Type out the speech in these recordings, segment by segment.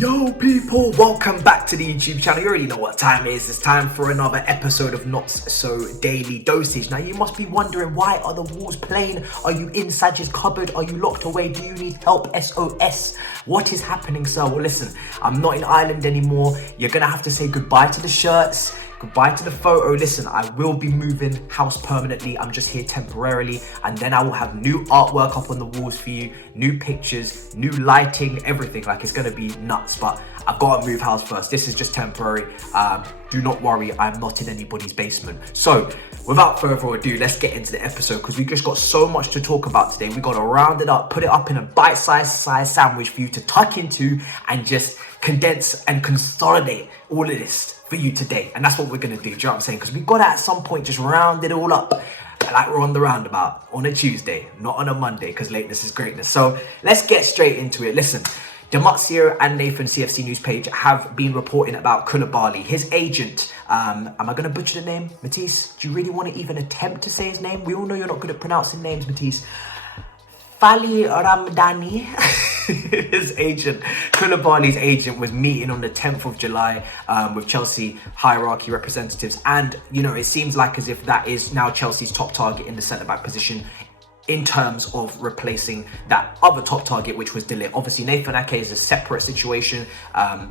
Yo people, welcome back to the YouTube channel. You already know what time it is. It's time for another episode of Not So Daily Dosage. Now you must be wondering, why are the walls plain? Are you in Saj's cupboard? Are you locked away? Do you need help? SOS. What is happening, sir? Well listen, I'm not in Ireland anymore. You're gonna have to say goodbye to the shirts. Goodbye to the photo. Listen, I will be moving house permanently. I'm just here temporarily, and then I will have new artwork up on the walls for you, new pictures, new lighting, everything. Like, it's gonna be nuts, but I've got to move house first. This is just temporary. Do not worry, I'm not in anybody's basement. So without further ado, let's get into the episode, because we just got so much to talk about today. We got to round it up, put it up in a bite-sized sandwich for you to tuck into and just condense and consolidate all of this for you today. And that's what we're gonna do, do you know what I'm saying? Because we've got to at some point just round it all up like we're on the roundabout on a Tuesday, not on a Monday, because lateness is greatness. So let's get straight into it. Listen, Dematio and Nathan CFC News page have been reporting about Koulibaly. His agent, am I going to butcher the name? Matisse, do you really want to even attempt to say his name? We all know you're not good at pronouncing names, Matisse. Fali Ramdani, his agent, Koulibaly's agent, was meeting on the 10th of July with Chelsea hierarchy representatives. And, you know, it seems like as if that is now Chelsea's top target in the centre-back position, in terms of replacing that other top target, which was Ligt. Obviously, Nathan Ake is a separate situation.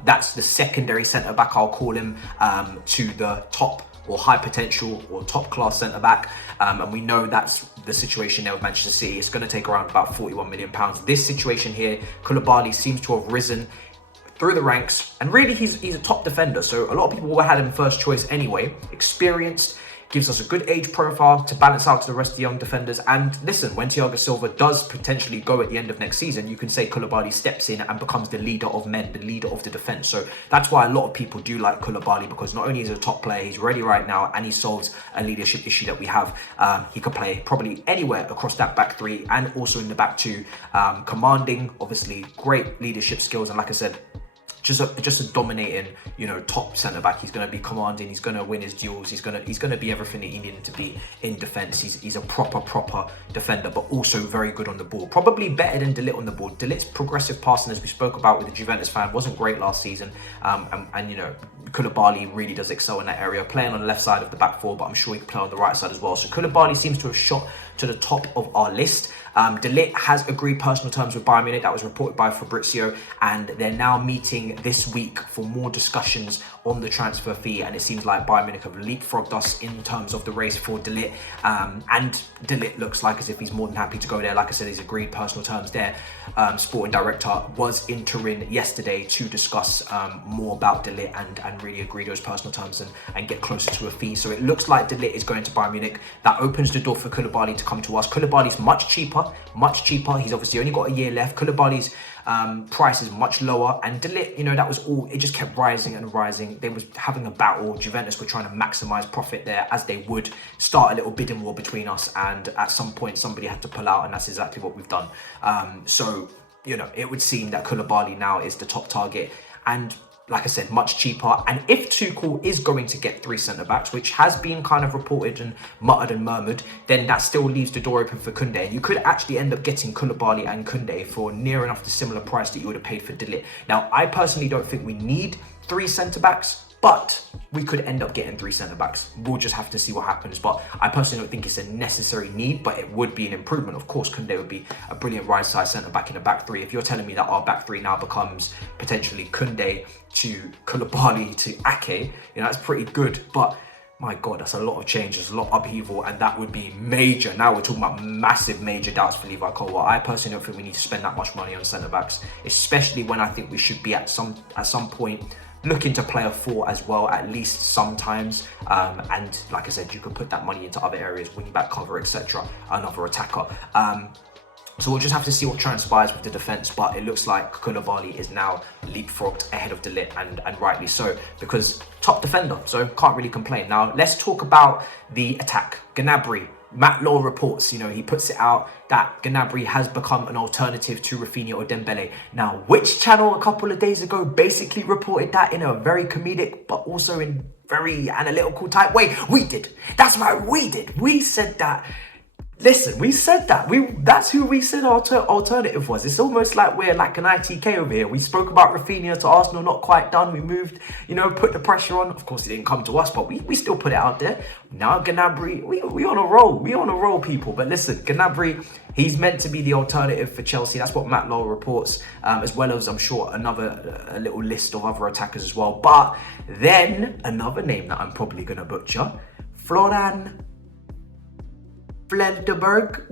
That's the secondary centre-back, I'll call him, to the top or high potential or top class centre-back. And we know that's the situation there with Manchester City. It's going to take around about £41 million. This situation here, Koulibaly seems to have risen through the ranks, and really he's a top defender. So a lot of people had him first choice anyway. Experienced, gives us a good age profile to balance out to the rest of the young defenders. And listen, when Thiago Silva does potentially go at the end of next season, you can say Koulibaly steps in and becomes the leader of men, the leader of the defence. So that's why a lot of people do like Koulibaly, because not only is he a top player, he's ready right now, and he solves a leadership issue that we have. He could play probably anywhere across that back three and also in the back two, commanding, obviously, great leadership skills. And like I said, just a dominating, you know, top centre back. He's going to be commanding. He's going to win his duels. He's going to be everything that he needed to be in defence. He's a proper defender, but also very good on the ball. Probably better than Ligt on the ball. Ligt's progressive passing, as we spoke about with the Juventus fan, wasn't great last season. And you know, Koulibaly really does excel in that area, playing on the left side of the back four, but I'm sure he can play on the right side as well. So Koulibaly seems to have shot to the top of our list. Ligt has agreed personal terms with Bayern Munich. That was reported by Fabrizio, and they're now meeting this week for more discussions on the transfer fee. And it seems like Bayern Munich have leapfrogged us in terms of the race for Ligt. And Ligt looks like as if he's more than happy to go there. Like I said, he's agreed personal terms there. Sporting director was in Turin yesterday to discuss more about Ligt and really agree those personal terms and get closer to a fee. So it looks like Ligt is going to Bayern Munich. That opens the door for Koulibaly to come to us. Koulibaly's much cheaper. He's obviously only got a year left. Koulibaly's price is much lower, and Ligt, you know, that was all, it just kept rising and rising. They was having a battle. Juventus were trying to maximize profit there, as they would. Start a little bidding war between us, and at some point somebody had to pull out, and that's exactly what we've done. So, you know, it would seem that Koulibaly now is the top target, and like I said, much cheaper. And if Tuchel is going to get three centre-backs, which has been kind of reported and muttered and murmured, then that still leaves the door open for Koundé. And you could actually end up getting Koulibaly and Koundé for near enough the similar price that you would have paid for Ligt. Now, I personally don't think we need three centre-backs, but we could end up getting three centre-backs. We'll just have to see what happens. But I personally don't think it's a necessary need, but it would be an improvement. Of course, Koundé would be a brilliant right-side centre-back in the back three. If you're telling me that our back three now becomes potentially Koundé to Koulibaly to Ake, you know, that's pretty good. But my God, that's a lot of change. There's a lot of upheaval, and that would be major. Now we're talking about massive, major doubts for Levi Colwill. I personally don't think we need to spend that much money on centre-backs, especially when I think we should be at some point looking to play a four as well, at least sometimes. And like I said, you could put that money into other areas, wing back cover, etc., another attacker. So we'll just have to see what transpires with the defence, but it looks like Koulibaly is now leapfrogged ahead of Ligt, and rightly so, because top defender, so can't really complain. Now let's talk about the attack. Gnabry. Matt Law reports, you know, he puts it out that Gnabry has become an alternative to Rafinha or Dembele. Now, which channel a couple of days ago basically reported that in a very comedic, but also in very analytical type way? We did. That's right, we did. We said that Listen, we said that. That's who we said our alternative was. It's almost like we're like an ITK over here. We spoke about Rafinha to Arsenal, not quite done. We moved, put the pressure on. Of course, it didn't come to us, but we still put it out there. Now Gnabry, we on a roll. We on a roll, people. But listen, Gnabry, he's meant to be the alternative for Chelsea. That's what Matt Lowell reports, as well as, I'm sure, a little list of other attackers as well. But then another name that I'm probably going to butcher, Florian Plettenberg,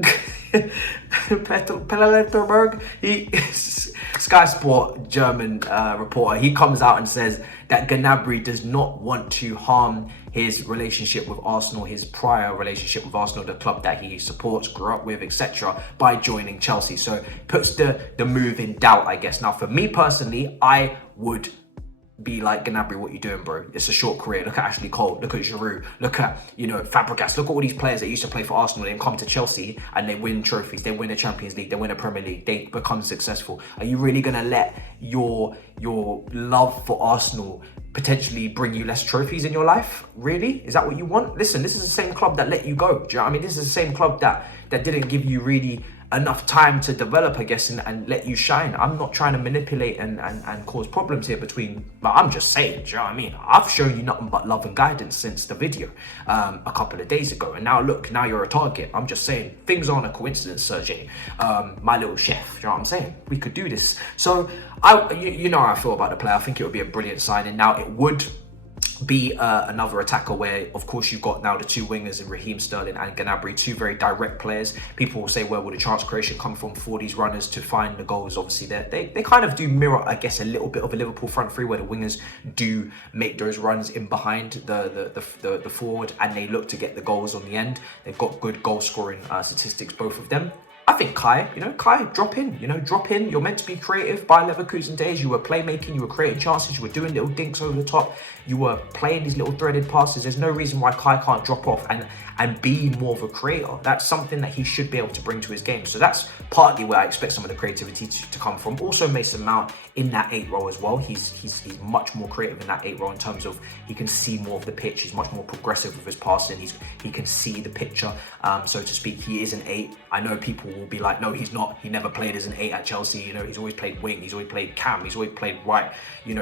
Sky Sport German reporter, he comes out and says that Gnabry does not want to harm his relationship with Arsenal, his prior relationship with Arsenal, the club that he supports, grew up with, etc., by joining Chelsea. So puts the move in doubt, I guess. Now, for me personally, I would be like, Gnabry, what you doing, bro? It's a short career. Look at Ashley Cole. Look at Giroud. Look at, Fabregas. Look at all these players that used to play for Arsenal and come to Chelsea and they win trophies. They win the Champions League. They win the Premier League. They become successful. Are you really going to let your love for Arsenal potentially bring you less trophies in your life? Really? Is that what you want? Listen, this is the same club that let you go. Do you know what I mean? This is the same club that didn't give you really enough time to develop, I guess, and let you shine. I'm not trying to manipulate and cause problems here but I'm just saying, do you know what I mean? I've shown you nothing but love and guidance since the video a couple of days ago, and now look, now you're a target. I'm just saying, things aren't a coincidence, Sergey, my little chef, do you know what I'm saying? We could do this. So, you know how I feel about the player. I think it would be a brilliant signing. Now, it would be another attacker where, of course, you've got now the two wingers in Raheem Sterling and Gnabry, two very direct players. People will say, where will the chance creation come from for these runners to find the goals? Obviously, they kind of do mirror, I guess, a little bit of a Liverpool front three, where the wingers do make those runs in behind the forward, and they look to get the goals on the end. They've got good goal scoring statistics, both of them. I think Kai, drop in. You're meant to be creative. By Leverkusen days, you were playmaking, you were creating chances, you were doing little dinks over the top, you were playing these little threaded passes. There's no reason why Kai can't drop off and be more of a creator. That's something that he should be able to bring to his game. So that's partly where I expect some of the creativity to come from. Also, Mason Mount in that 8 role as well. He's much more creative in that 8 role in terms of he can see more of the pitch. He's much more progressive with his passing. He can see the picture, so to speak. He is an 8. I know people will be like, no, he's not. He never played as an 8 at Chelsea. He's always played wing. He's always played cam. He's always played right,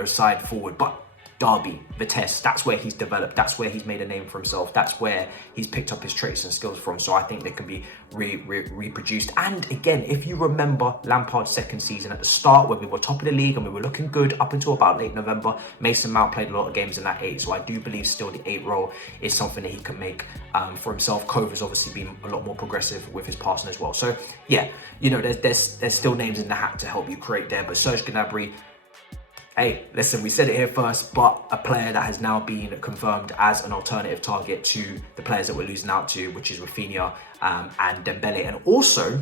side forward. But Derby, Vitesse, that's where he's developed. That's where he's made a name for himself. That's where he's picked up his traits and skills from. So I think they can be reproduced. And again, if you remember Lampard's second season at the start, when we were top of the league and we were looking good up until about late November, Mason Mount played a lot of games in that 8. So I do believe still the 8 role is something that he can make for himself. Cove has obviously been a lot more progressive with his passing as well. So yeah, there's still names in the hat to help you create there. But Serge Gnabry, hey, listen, we said it here first, but a player that has now been confirmed as an alternative target to the players that we're losing out to, which is Rafinha and Dembele. And also,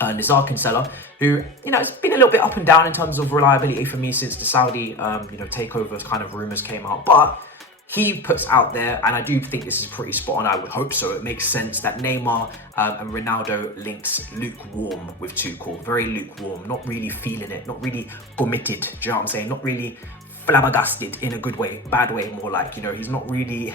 Nizar Kinsella, who, it's been a little bit up and down in terms of reliability for me since the Saudi, takeovers kind of rumours came out. But he puts out there, and I do think this is pretty spot on, I would hope so. It makes sense that Neymar and Ronaldo links lukewarm with Tuchel. Very lukewarm, not really feeling it, not really committed, do you know what I'm saying? Not really flabbergasted in a good way, bad way more like, he's not really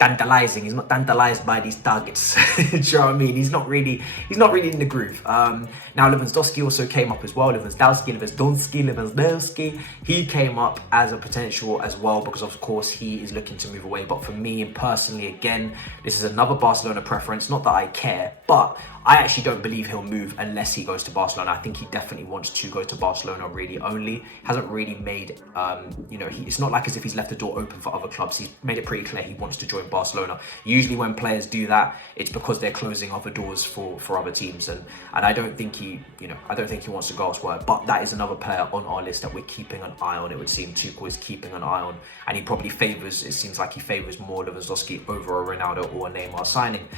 tantalizing. He's not tantalized by these targets. Do you know what I mean? He's not really in the groove. Now Lewandowski also came up as well. Lewandowski, he came up as a potential as well, because of course he is looking to move away. But for me personally, again, this is another Barcelona preference. Not that I care, but I actually don't believe he'll move unless he goes to Barcelona. I think he definitely wants to go to Barcelona really only. Hasn't really made, it's not like as if he's left the door open for other clubs. He's made it pretty clear he wants to join Barcelona. Usually when players do that, it's because they're closing other doors for other teams. And I don't think he wants to go elsewhere. But that is another player on our list that we're keeping an eye on. It would seem Tuchel is keeping an eye on. And he probably seems like he favours more Lewandowski over a Ronaldo or a Neymar signing.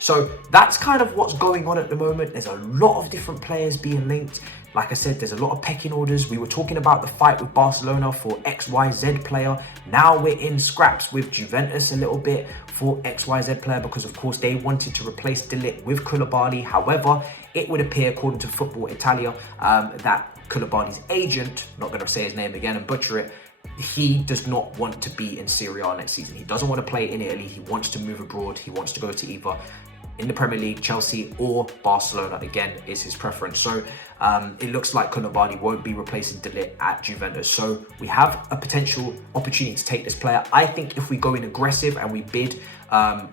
So that's kind of what's going on at the moment. There's a lot of different players being linked. Like I said, there's a lot of pecking orders. We were talking about the fight with Barcelona for XYZ player. Now we're in scraps with Juventus a little bit for XYZ player, because of course they wanted to replace Ligt with Koulibaly. However, it would appear, according to Football Italia, that Koulibaly's agent, not going to say his name again and butcher it, he does not want to be in Serie A next season. He doesn't want to play in Italy. He wants to move abroad. He wants to go to either in the Premier League, Chelsea or Barcelona, again, is his preference. So it looks like Koulibaly won't be replacing Ligt at Juventus. So we have a potential opportunity to take this player. I think if we go in aggressive and we bid,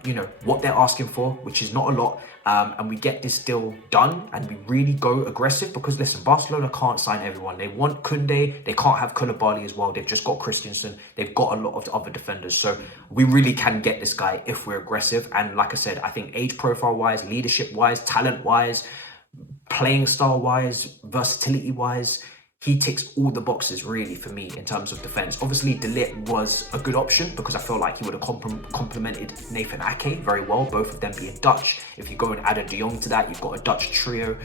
you know, what they're asking for, which is not a lot, and we get this deal done and we really go aggressive, because listen, Barcelona can't sign everyone. They want Koundé, they can't have Koulibaly as well. They've just got Christensen, they've got a lot of other defenders. So we really can get this guy if we're aggressive. And like I said, I think age profile wise, leadership wise, talent wise, playing style wise, versatility wise, he ticks all the boxes really for me in terms of defense. Obviously, Ligt was a good option because I feel like he would have complemented Nathan Ake very well, both of them being Dutch. If you go and add a De Jong to that, you've got a Dutch trio.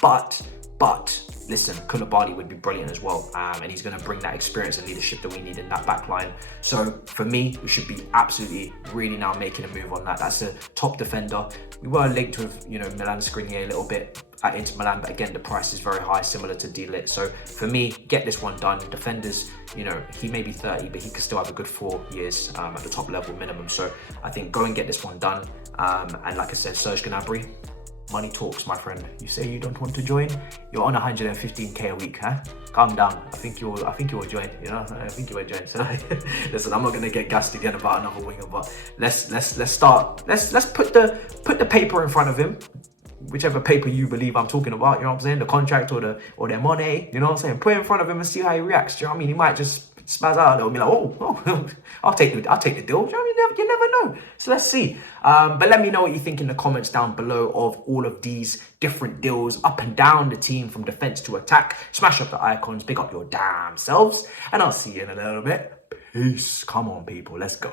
But listen, Koulibaly would be brilliant as well, and he's going to bring that experience and leadership that we need in that back line. So for me, we should be absolutely really now making a move on that. That's a top defender. We were linked with, you know, Milan Skriniar a little bit at Inter Milan, but again, the price is very high, similar to Ligt. So for me, get this one done. Defenders, you know, he may be 30, but he could still have a good 4 years at the top level minimum. So I think go and get this one done. And like I said, Serge Gnabry, money talks, my friend. You say you don't want to join, you're on 115k a week, huh? Calm down. I think you'll join. You know, I think you will join. So listen, I'm not gonna get gassed again about another winger, but let's start. Let's put the paper in front of him. Whichever paper you believe I'm talking about, you know what I'm saying? The contract or their money, you know what I'm saying? Put it in front of him and see how he reacts. Do you know what I mean? He might just spaz out and be like, oh, I'll take the deal. Do you know what I mean? You never know. So let's see. But let me know what you think in the comments down below of all of these different deals up and down the team from defense to attack. Smash up the icons, big up your damn selves, and I'll see you in a little bit. Peace. Come on, people. Let's go.